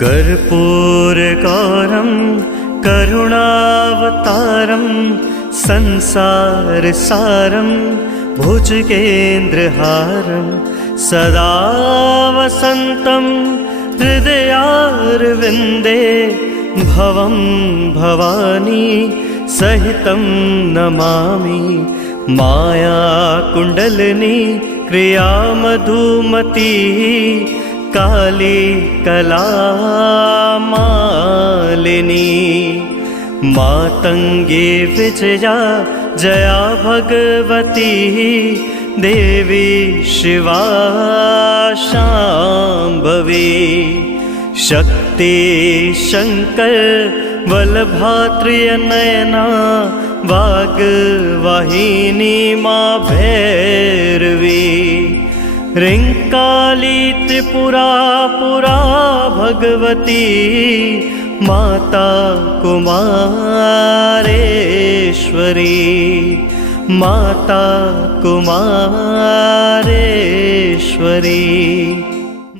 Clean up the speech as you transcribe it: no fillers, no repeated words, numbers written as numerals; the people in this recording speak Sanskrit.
कर्पूरगौरं करुणावतारं संसारसारं भुजगेन्द्रहारं सदा वसन्तं हृदयारविन्दे भवं भवानी सहितं नमामि। मायाकुण्डलिनी क्रियामधुमती काली कलामालिनी मातङ्गी विजया जया भगवती देवी शिवा शाम्भवी। शक्ति शङ्कर बलभात्रिनयना वाग्वाहिनी मा भैरवी। ह्रीङ्काली त्रिपुरा पुरा भगवती माता कुमारेश्वरी माता कुमारेश्वरी।